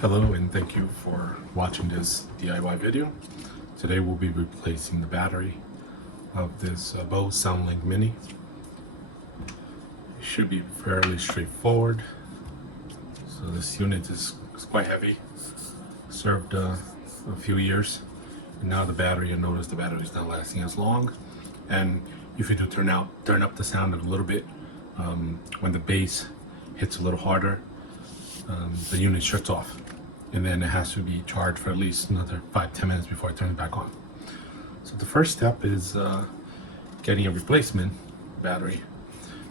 Hello and thank you for watching this DIY video. Today we'll be replacing the battery of this Bose SoundLink Mini. It should be fairly straightforward. So this unit is quite heavy. Served a few years, and now the battery, I noticed the battery is not lasting as long. And if you do turn up the sound a little bit, when the bass hits a little harder, the unit shuts off, and then it has to be charged for at least another 5-10 minutes before I turn it back on. So the first step is getting a replacement battery.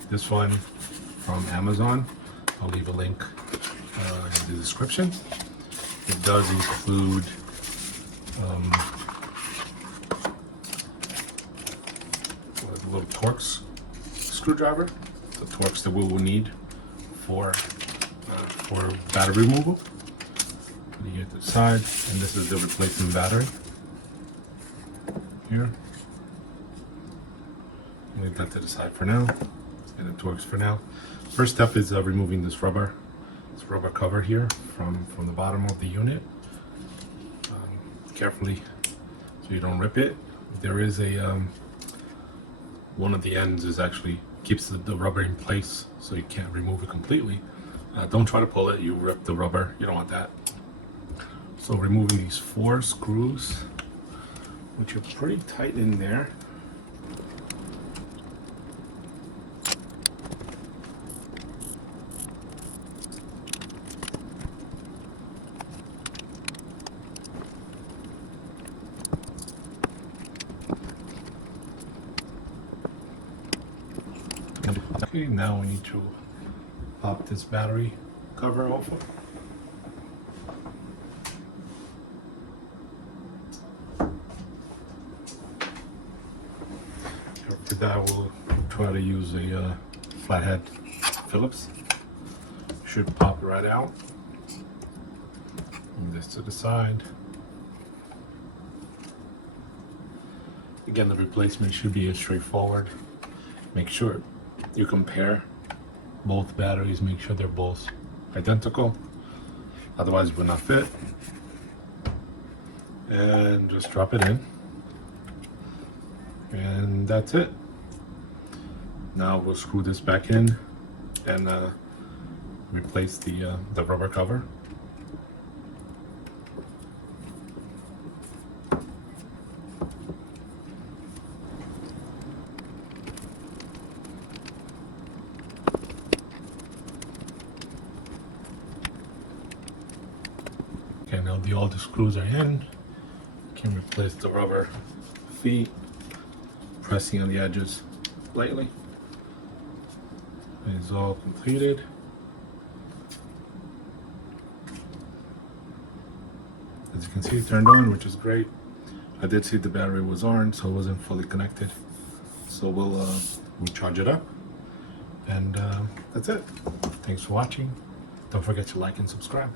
This one from Amazon. I'll leave a link in the description. It does include a little Torx screwdriver, the Torx that we will need for battery removal. Putting it to the side, and this is the replacement battery here. Leave that to the side for now, and the Torx for now. First step is removing this rubber cover here from the bottom of the unit. Carefully, so you don't rip it. There is a one of the ends is actually keeps the rubber in place, so you can't remove it completely. Don't try to pull it, you rip the rubber, you don't want that. So removing these 4 screws, which are pretty tight in there. Okay, now we need to pop this battery cover off. After that, we'll try to use a flathead Phillips. Should pop right out. Move this to the side. Again, the replacement should be straightforward. Make sure you compare both batteries, make sure they're both identical, otherwise it will not fit. And just drop it in, and that's it. Now we'll screw this back in and replace the rubber cover. Okay, now all the screws are in. Can replace the rubber feet, pressing on the edges lightly. It's all completed. As you can see, it turned on, which is great. I did see the battery was on, so it wasn't fully connected. So we'll charge it up, and that's it. Thanks for watching. Don't forget to like and subscribe.